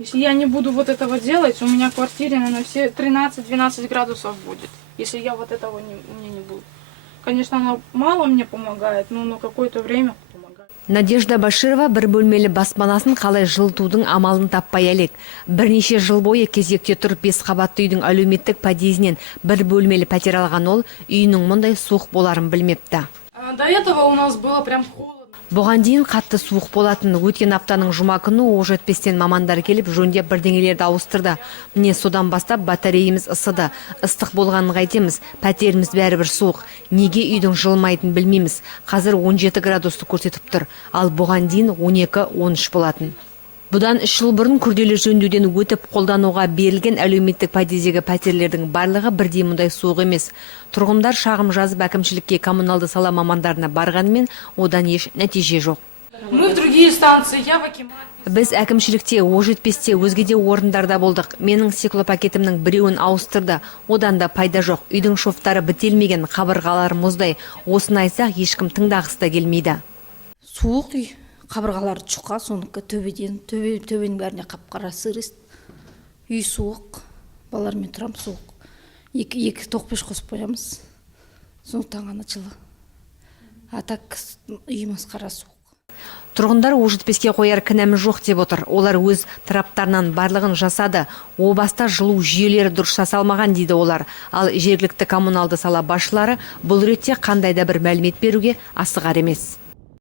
Если я не буду вот этого делать, у меня в квартире, наверное, все 13-12 градусов будет. Если я вот этого не буду. Конечно, она мало мне помогает, но на какое-то время помогает. Надежда Баширова бір бөлмелі баспанасын қалай жылытудың амалын таппай әлек. Бірнеше жыл бойы кезекте тұрып 5 қабатты үйдің әлеуметтік подъездінен бір бөлмелі пәтер алған ол үйінің мұндай суық боларын білмепті. До этого у нас было прям холодно. Бұған дейін қатты суық болатын. Өткен аптаның жұма күні Оқжетпестен мамандар келіп жөндеп бірдеңелерді ауыстырды. Міне содан бастап батареямыз ысыды. Ыстық болғанын қайтеміз. Пәтеріміз бәрібір суық. Неге үйдің жылмайтынын білмейміз. Қазір 17 градусты көрсетіп тұр. Ал бұған дейін 12-13 болатын. Бұдан 3 жыл бұрын күрделі жөндеуден өтіп қолдануға берілген әлеуметтік подъездегі пәтерлердің барлығы бірдей мұндай суық емес. Тұрғындар шағым жазып әкімшілікке коммуналды сала мамандарына барғанымен одан еш нәтиже жоқ. Мы в другие станции, я в Акимате. Біз әкімшілікте, Оқжетпесте, өзгеде орындарда болдық. Менің стеклопакетімнің біреуін ауыстырды. Одан да пайда жоқ. Үйдің шофтары бітелмеген, қабырғалар мұздай. Осыны айтсақ, ешкім тыңдағысы да келмейді. Суық үй, қабырғалары жұқа, соныкі төбенің бәріне қап-қара сырыс. Үй суық, балалармен тұрам суық. Екі тоқпеш қосып қоямыз. Сондықтан ғана жылы. А так үйіміз қара суық. Тұрғындар Оқжетпеске қояр кінәміз жоқ деп отыр. Олар өз тараптарынан барлығын жасады. О баста жылу жүйелері дұрыс жасалмаған дейді олар. Ал жергілікті коммуналды сала басшылары бұл ретте қандай да бір мәлімет беруге асығар емес.